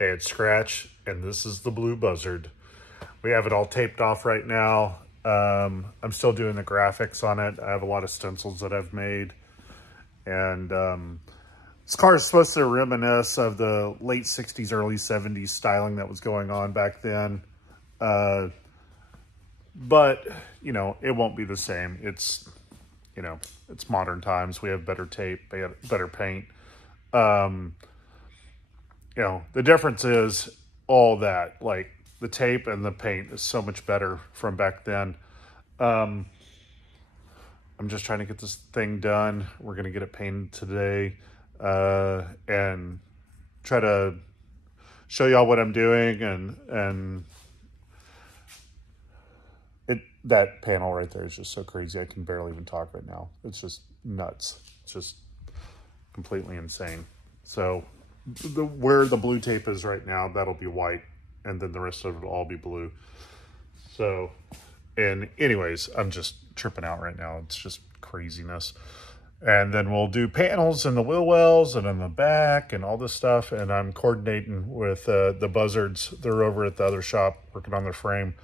They had Scratch, and this is the Blue Buzzard. We have it all taped off right now. I'm still doing the graphics on it. I have a lot of stencils that I've made. And this car is supposed to reminisce of the late 60s, early 70s styling that was going on back then. But, you know, it won't be the same. It's, you know, it's modern times. We have better tape, better paint. You know, the difference is all that, like the tape and the paint is so much better from back then. I'm just trying to get this thing done. We're going to get it painted today, and try to show y'all what I'm doing. And that panel right there is just so crazy. I can barely even talk right now. It's just nuts. It's just completely insane. So where the blue tape is right now, that'll be white, and then the rest of it will all be blue. So, and anyways, I'm just tripping out right now. It's just craziness. And then we'll do panels in the wheel wells and in the back and all this stuff. And I'm coordinating with the Buzzards. They're over at the other shop working on their frame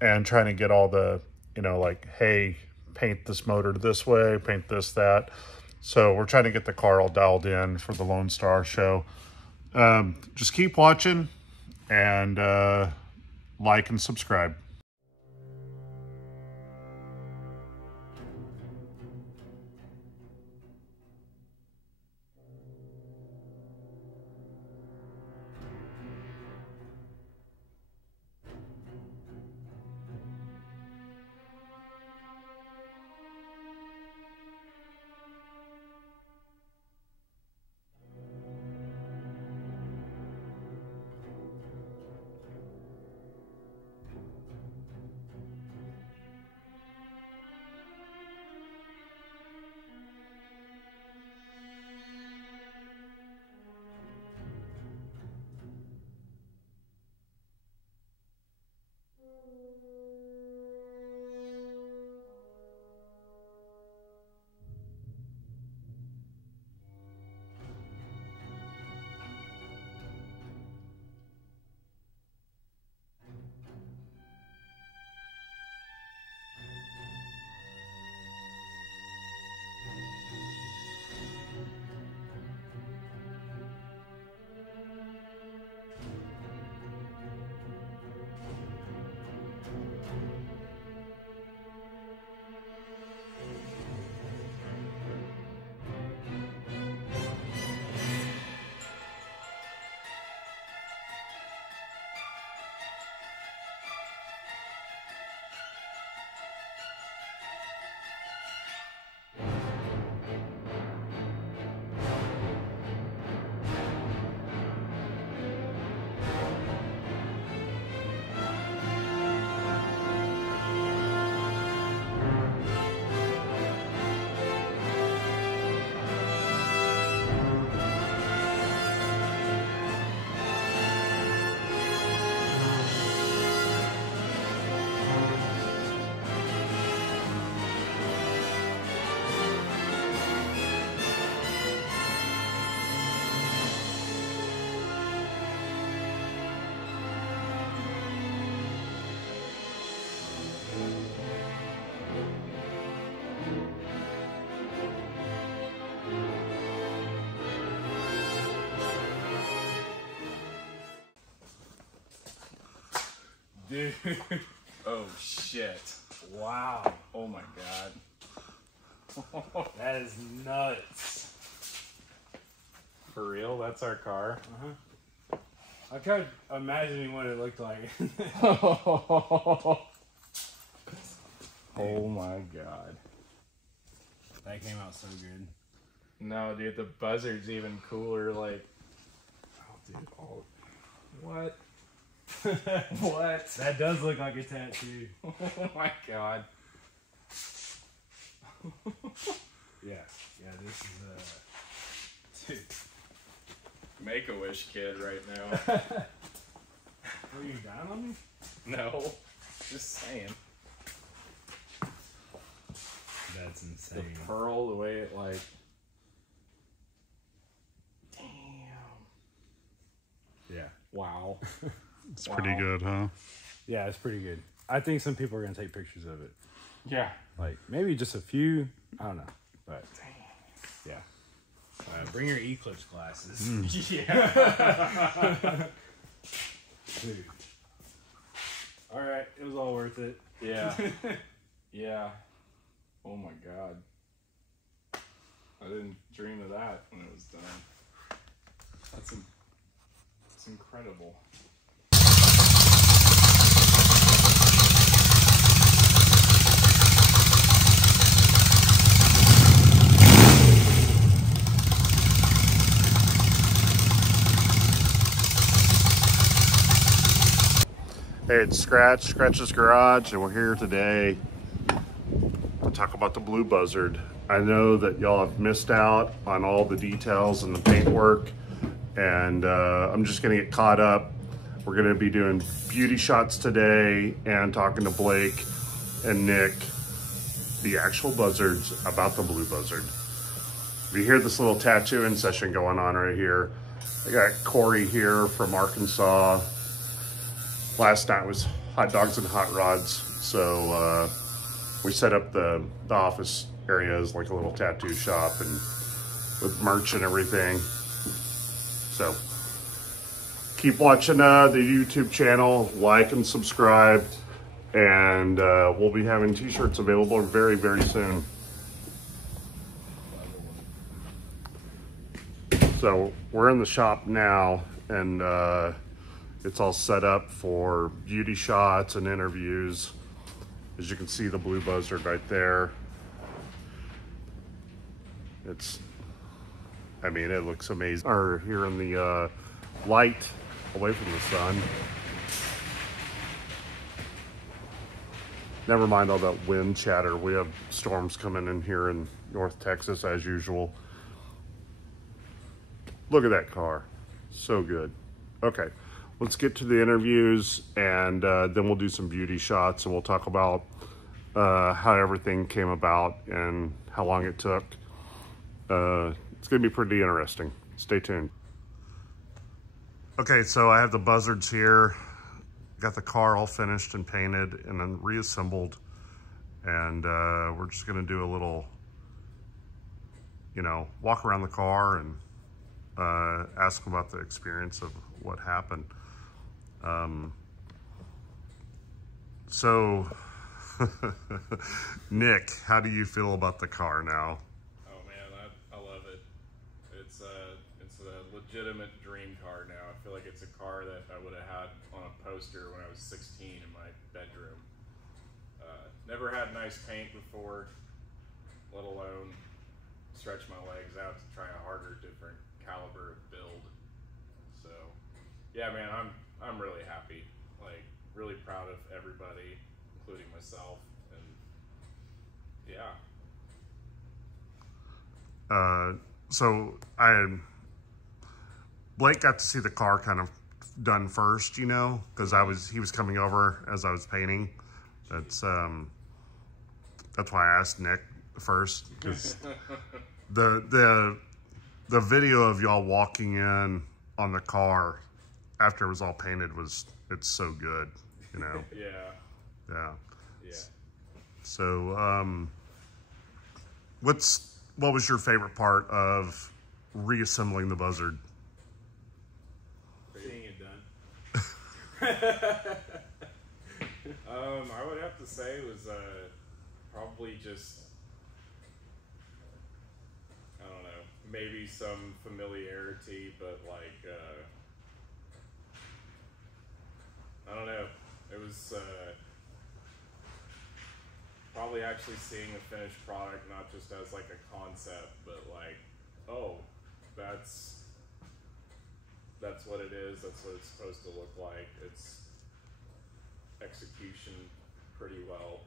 and trying to get all the, you know, like, hey, paint this motor this way, paint this, that. So we're trying to get the car all dialed in for the Lone Star show. Just keep watching and like and subscribe. Dude. Oh shit. Wow. Oh my god. That is nuts. For real? That's our car? Uh-huh. I kept imagining what it looked like. Oh my god. That came out so good. No, dude, the Buzzard's even cooler. Like, oh, dude, oh, what? What? That does look like a tattoo. Oh my god. Yeah, this is Dude. Make-A-Wish kid right now. Are you down on me? No. Just saying. That's The insane. pearl, the way it like... Damn. Yeah. Wow. It's pretty good, huh? Yeah, it's pretty good. I think some people are gonna take pictures of it. Yeah. Like maybe just a few. I don't know, but yeah. Bring your Eclipse glasses. Yeah. Dude. All right, it was all worth it. Yeah. Yeah. Oh my god. I didn't dream of that when it was done. That's incredible. Hey, it's Scratch's Garage, and we're here today to talk about the Blue Buzzard. I know that y'all have missed out on all the details and the paintwork, and I'm just gonna get caught up. We're gonna be doing beauty shots today and talking to Blake and Nick, the actual buzzards, about the Blue Buzzard. We hear this little tattooing session going on right here. I got Corey here from Arkansas. Last night was hot dogs and hot rods, so we set up the office area as like a little tattoo shop and with merch and everything. So keep watching the YouTube channel, like and subscribe, and we'll be having t-shirts available very, very soon. So we're in the shop now, and it's all set up for beauty shots and interviews. As you can see, the Blue Buzzard right there. I mean, it looks amazing. Or here in the light, away from the sun. Never mind all that wind chatter. We have storms coming in here in North Texas as usual. Look at that car, so good. Okay. Let's get to the interviews, and then we'll do some beauty shots, and we'll talk about how everything came about and how long it took. It's gonna be pretty interesting. Stay tuned. Okay, so I have the buzzards here. Got the car all finished and painted and then reassembled. And we're just gonna do a little, walk around the car and ask them about the experience of what happened. So, Nick, how do you feel about the car now? Oh man, I love it. It's a legitimate dream car now. I feel like it's a car that I would have had on a poster when I was 16 in my bedroom. Never had nice paint before, let alone stretch my legs out to try a harder, different caliber of build. So, yeah, man, I'm really happy. Like, really proud of everybody, including myself, and yeah. So Blake got to see the car kind of done first, because he was coming over as I was painting. That's why I asked Nick first, because the video of y'all walking in on the car after it was all painted it's so good, Yeah. Yeah. Yeah. So, what was your favorite part of reassembling the Buzzard? Seeing it done. I would have to say it was probably just, I don't know, maybe some familiarity, but like, I don't know, it was probably actually seeing the finished product, not just as like a concept, but like, oh, that's what it is, that's what it's supposed to look like. It's executed pretty well.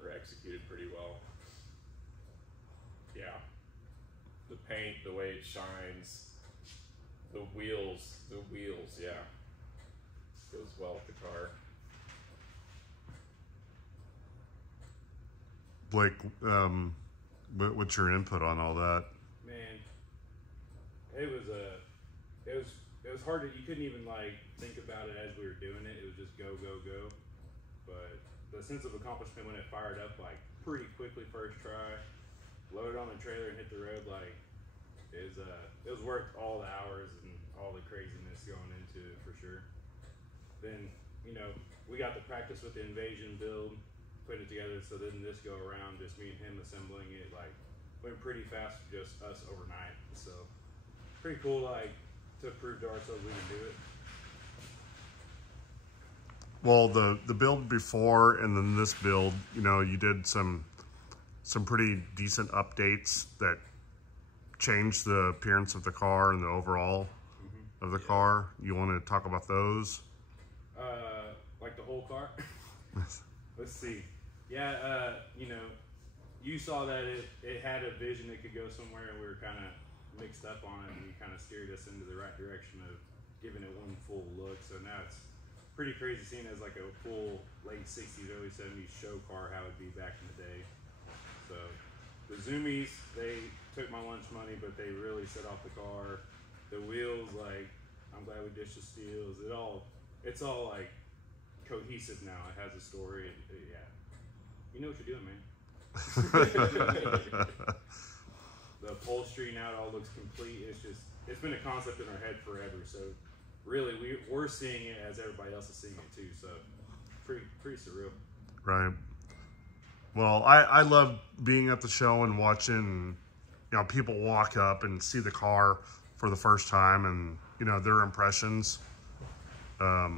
Yeah. The paint, the way it shines, the wheels, yeah. Goes well with the car. Blake, what's your input on all that? Man, it was it was hard to, you couldn't even like think about it as we were doing it. It was just go, go, go. But the sense of accomplishment when it fired up like pretty quickly first try, loaded on the trailer and hit the road, like it was worth all the hours and all the craziness going into it for sure. Then, you know, we got to practice with the Invasion build, putting it together. So then this go around, just me and him assembling it, like went pretty fast, just us overnight. So pretty cool, like to prove to ourselves we can do it. Well, the build before and then this build, you know, you did some pretty decent updates that changed the appearance of the car and the overall of the car. You want to talk about those? Like the whole car? Let's see. Yeah, you know, you saw that it had a vision that could go somewhere, and we were kind of mixed up on it, and you kind of steered us into the right direction of giving it one full look. So now it's pretty crazy seeing it as like a full late 60s, early 70s show car, how it'd be back in the day. So the Zoomies, they took my lunch money, but they really set off the car. The wheels, like, I'm glad we ditched the steels. It's all like cohesive now. It has a story. Yeah, you know what you're doing, man. The upholstery now, it all looks complete. It's been a concept in our head forever. So really, we're seeing it as everybody else is seeing it too. So pretty surreal. Right. Well, I love being at the show and watching, you know, people walk up and see the car for the first time and, you know, their impressions. Yeah.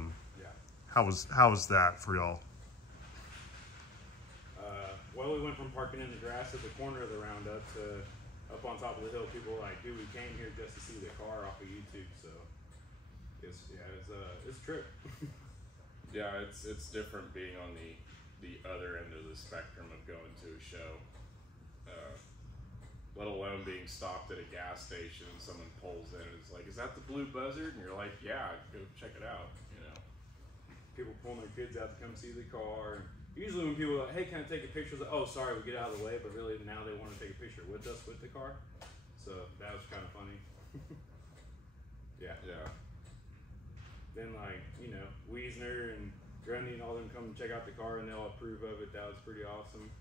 How was that for y'all? Well, we went from parking in the grass at the corner of the roundup to up on top of the hill. People were like, dude, we came here just to see the car off of YouTube. So it's a trip. Yeah, it's different being on the other end of the spectrum of going to a show. Let alone being stopped at a gas station and someone pulls in and is like, is that the Blue Buzzard? And you're like, yeah, go check it out, you know. People pulling their kids out to come see the car. Usually when people are like, hey, can I take a picture? It's like, oh, sorry, we get out of the way. But really now they want to take a picture with us with the car. So that was kind of funny. Yeah. Then like, you know, Wiesner and Grundy and all them come and check out the car and they'll approve of it. That was pretty awesome.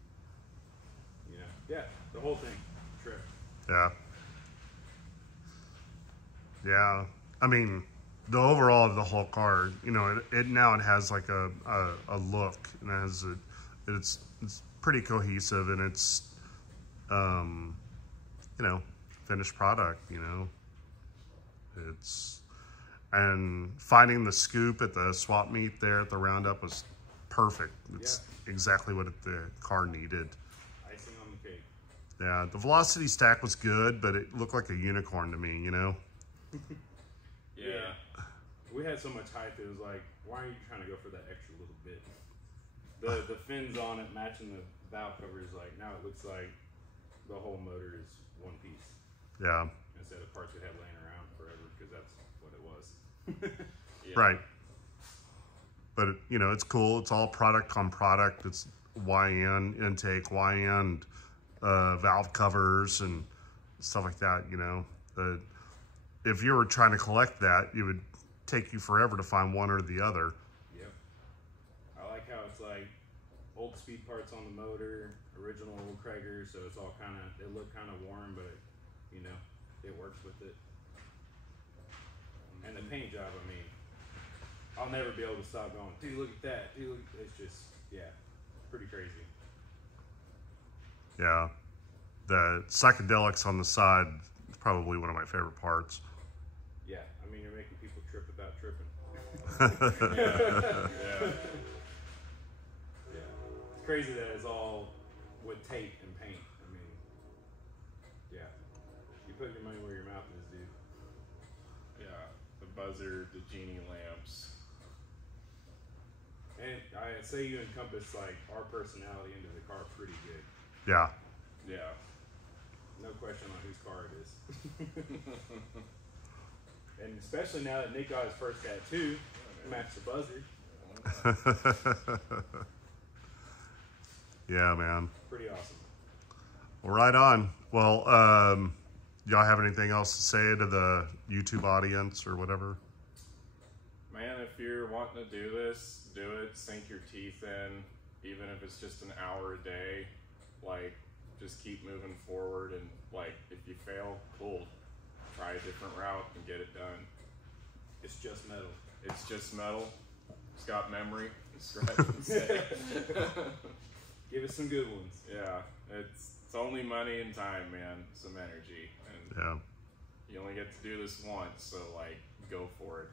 You know, yeah, the whole thing. Trip. Yeah. I mean, the overall of the whole car, you know, it now it has like a look, and it's pretty cohesive, and it's you know, finished product, you know. And finding the scoop at the swap meet there at the roundup was perfect. It's exactly what the car needed. Icing on the cake. Yeah, the velocity stack was good, but it looked like a unicorn to me, you know? Yeah. We had so much hype, it was like, why are you trying to go for that extra little bit? The fins on it matching the valve covers, like, now it looks like the whole motor is one piece. Yeah. Instead of parts we had laying around forever, because that's what it was. Yeah. Right. But, you know, it's cool. It's all product on product. It's YN intake, YN valve covers and stuff like that, you know. If you were trying to collect that, it would take you forever to find one or the other. Yep. I like how it's like old speed parts on the motor, original old Krager, so it's all kind of, it looked kind of worn, but, you know, it works with it. And the paint job, I mean, I'll never be able to stop going, dude, look at that. Dude, it's just, yeah, pretty crazy. Yeah. The psychedelics on the side is probably one of my favorite parts. Yeah, I mean, you're making people trip without tripping. Yeah. It's crazy that it's all with tape and paint. I mean, yeah. You put your money where your mouth is, dude. Yeah. The Buzzard, the Genie lamps. And I say you encompass like our personality into the car pretty good. Yeah. Yeah. No question on whose car it is. And especially now that Nick got his first tattoo, match the Buzzard. Yeah, man. Pretty awesome. Well, right on. Well, y'all have anything else to say to the YouTube audience or whatever? Man, if you're wanting to do this, do it. Sink your teeth in, even if it's just an hour a day. Like, just keep moving forward, and like, if you fail, cool. Try a different route and get it done. It's just metal. It's just metal. It's got memory. Scratch and say. Give us some good ones. Yeah, it's only money and time, man. Some energy, and Yeah. you only get to do this once, so like, go for it.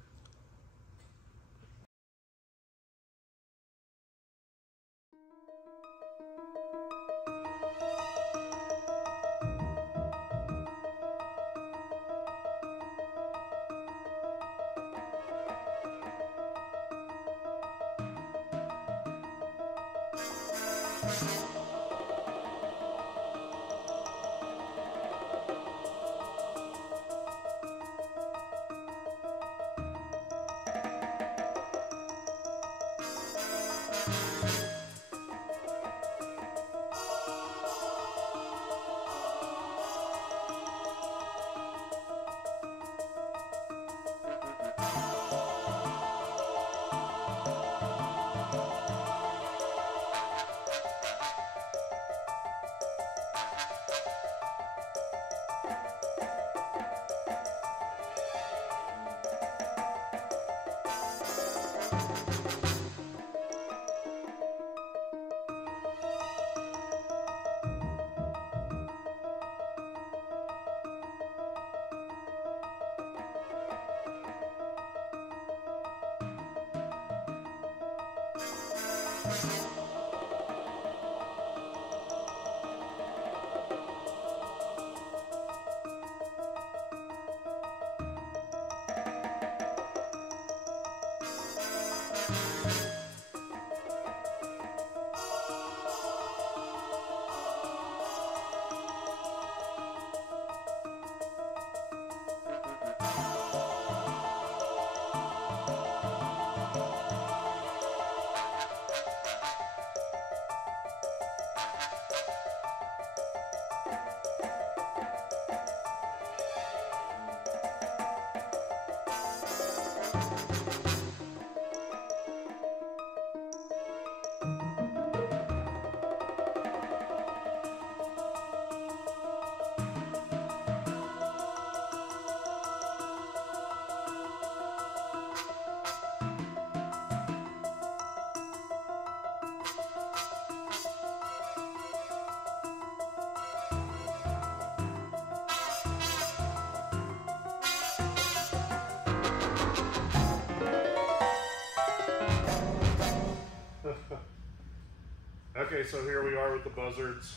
Okay, so here we are with the buzzards,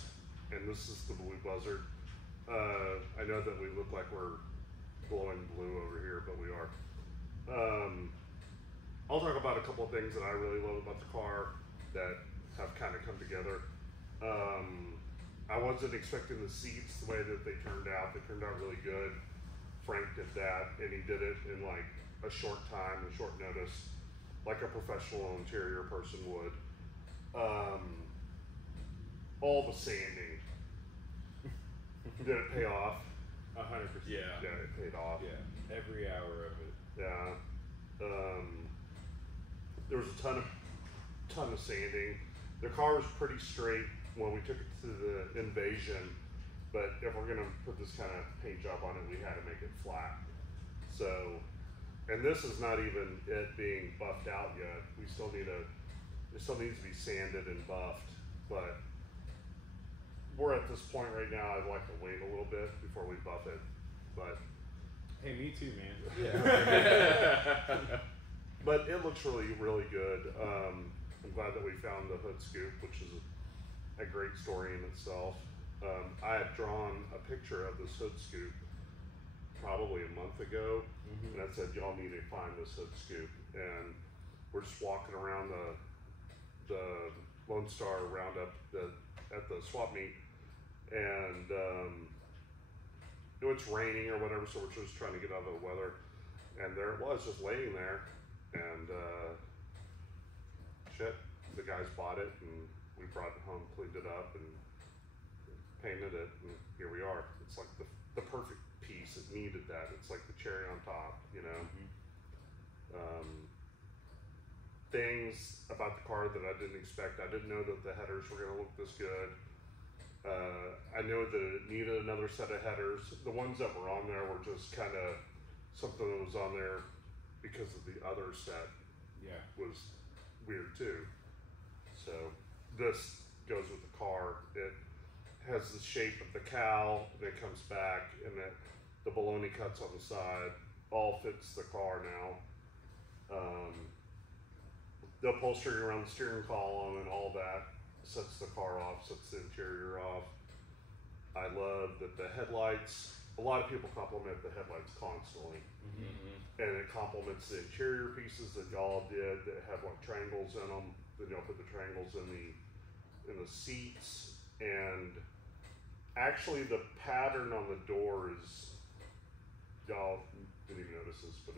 and this is the blue buzzard. I know that we look like we're glowing blue over here, but we are. I'll talk about a couple of things that I really love about the car that have kind of come together. I wasn't expecting the seats the way that they turned out. They turned out really good. Frank did that, and he did it in like a short time and short notice, like a professional interior person would. All the sanding, did it pay off? 100%. Yeah. Yeah, it paid off. Yeah. Every hour of it. Yeah. There was a ton of sanding. The car was pretty straight when we took it to the Invasion, but if we're gonna put this kind of paint job on it, we had to make it flat. So, and this is not even it being buffed out yet. We still need it still needs to be sanded and buffed, but we're at this point right now. I'd like to wait a little bit before we buff it, but Hey, me too, man. Yeah. but it looks really good. I'm glad that we found the hood scoop, which is a great story in itself. I had drawn a picture of this hood scoop probably a month ago, and I said, y'all need to find this hood scoop. And we're just walking around the Lone Star Roundup at the swap meet, and it's raining or whatever, so we're just trying to get out of the weather. And there it was, just laying there, and shit, the guys bought it, and we brought it home, cleaned it up, and painted it, and here we are. It's like the the perfect piece. It needed that. It's like the cherry on top, you know. Things about the car that I didn't expect. I didn't know that the headers were going to look this good. I know that it needed another set of headers. The ones that were on there were just kind of something that was on there because of the other set was weird too. So this goes with the car. It has the shape of the cowl that comes back, and the baloney cuts on the side all fits the car now. The upholstery around the steering column and all that sets the car off, sets the interior off. I love that the headlights, a lot of people compliment the headlights constantly. And it complements the interior pieces that y'all did that have like triangles in them. Then y'all put the triangles in the seats. And actually the pattern on the door is, y'all didn't even notice this, but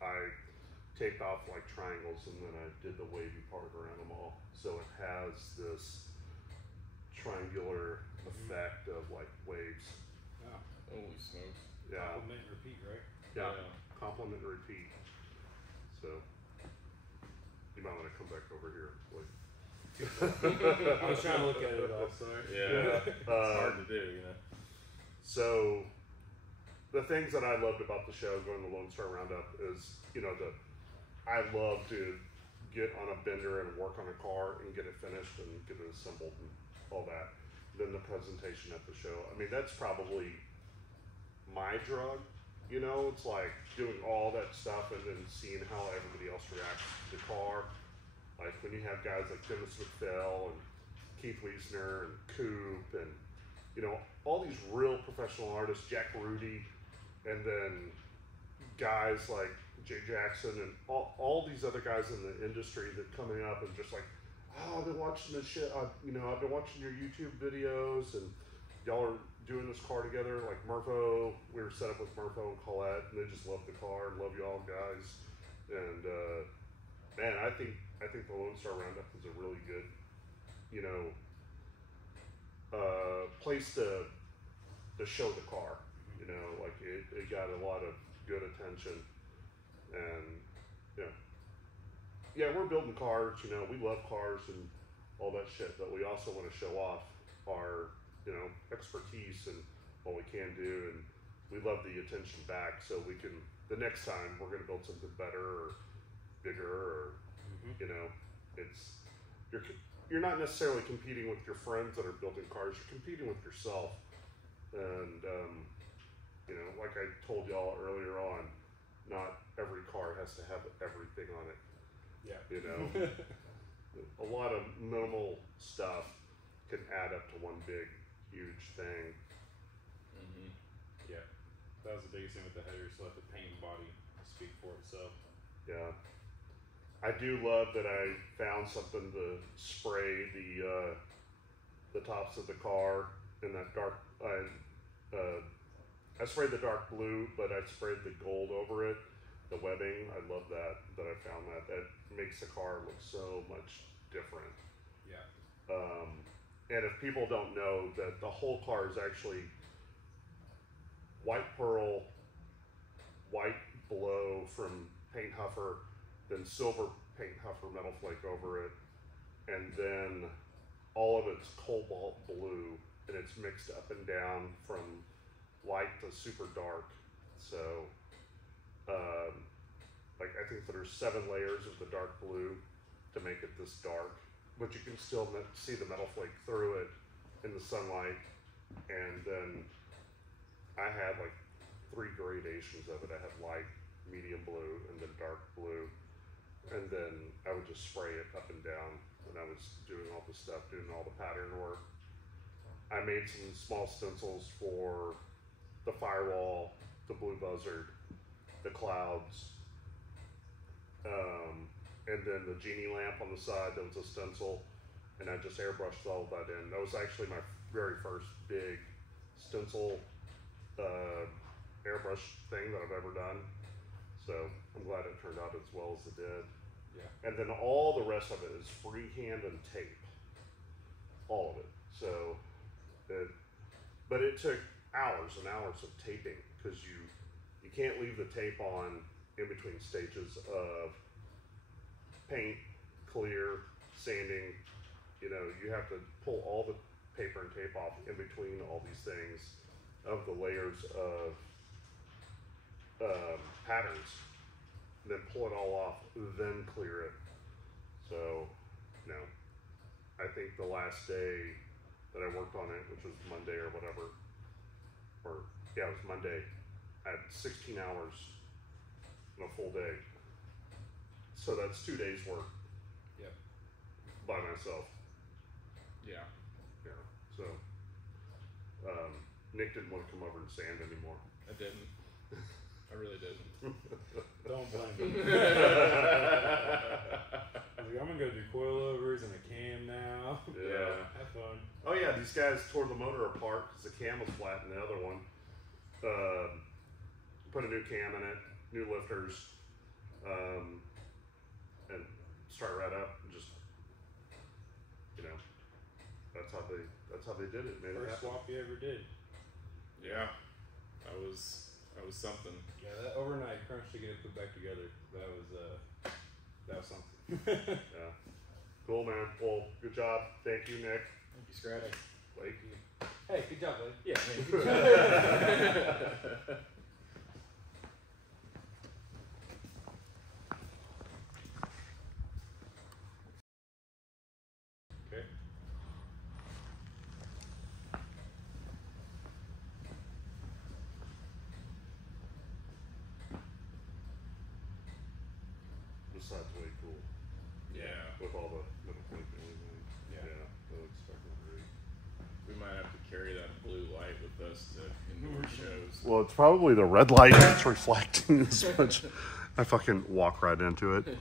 I taped off like triangles, and then I did the wavy part around them all. So it has this triangular effect of like waves. Oh. Holy smokes. Yeah. Compliment and repeat, right? Yeah. Compliment and repeat. So you might want to come back over here. I was trying to look at it all, sorry. Yeah. It's hard to do, you know. So the things that I loved about the show, going to Lone Star Roundup, is, you know, I love to get on a bender and work on a car and get it finished and get it assembled and all that. Then the presentation at the show. I mean, that's probably my drug. You know, it's like doing all that stuff and then seeing how everybody else reacts to the car. Like when you have guys like Dennis McPhail and Keith Wiesner and Coop and, you know, all these real professional artists, Jack Rudy, and then guys like Jay Jackson and all these other guys in the industry that coming up and just like, oh, I've been watching this shit. I've been watching your YouTube videos, and y'all are doing this car together. Like Murpho, we were set up with Murpho and Colette, and they just love the car and love y'all guys. And man, I think the Lone Star Roundup is a really good, you know, place to show the car. You know, like it got a lot of good attention, and yeah, we're building cars. You know, we love cars and all that shit, but we also want to show off our, you know, expertise and what we can do, and we love the attention back. So we can, the next time we're going to build something better or bigger, or you know, you're not necessarily competing with your friends that are building cars. You're competing with yourself, and you know, like I told y'all earlier on, not every car has to have everything on it. Yeah. You know, a lot of minimal stuff can add up to one big, huge thing. Yeah. That was the biggest thing with the headers. So let the paint and body speak for itself. Yeah. I do love that I found something to spray the tops of the car in that dark. I sprayed the dark blue, but I sprayed the gold over it. The webbing, I love that I found that. That makes the car look so much different. Yeah. And if people don't know, that the whole car is actually white pearl, white blow from Paint Huffer, then silver Paint Huffer metal flake over it, and then all of it's cobalt blue, and it's mixed up and down from light to super dark. So like I think there's 7 layers of the dark blue to make it this dark, but you can still see the metal flake through it in the sunlight. And then I had like 3 gradations of it. I had light, medium blue, and then dark blue, and then I would just spray it up and down when I was doing all the stuff, doing all the pattern work. I made some small stencils for the firewall, the blue buzzard, the clouds, and then the genie lamp on the side. That was a stencil, and I just airbrushed all that in. That was actually my very first big stencil airbrush thing that I've ever done. So I'm glad it turned out as well as it did. Yeah. And then all the rest of it is freehand and tape, all of it. So, but it took hours and hours of taping because you can't leave the tape on in between stages of paint, clear, sanding. You know, you have to pull all the paper and tape off in between all these things of the layers of patterns, then pull it all off, then clear it. So, you know, I think the last day that I worked on it, which was Monday or whatever, or yeah, it was Monday, I had 16 hours in a full day. So that's 2 days work. Yep. By myself. Yeah. Yeah. So Nick didn't want to come over and sand anymore. I didn't. I really didn't. Don't blame me. I was like, I'm gonna go do coilovers and a cam now. Yeah. Have fun. Oh yeah, these guys tore the motor apart because the cam was flat in the other one. Put a new cam in it, new lifters, and start right up. And just, you know, that's how they did it. Made it First happen. swap you ever did. Yeah. That was something. Yeah, that overnight crunch to get it put back together. That was something. Yeah. Cool, man. Well, good job. Thank you, Nick. Thank you, Scratch. Blake. Hey, good job, buddy. Yeah. Okay. This side's way cool Yeah. with all the middle point and everything. Yeah. That looks fucking great. We might have to carry that blue light with us to indoor shows. Well, it's probably the red light that's reflecting as much. I fucking walk right into it.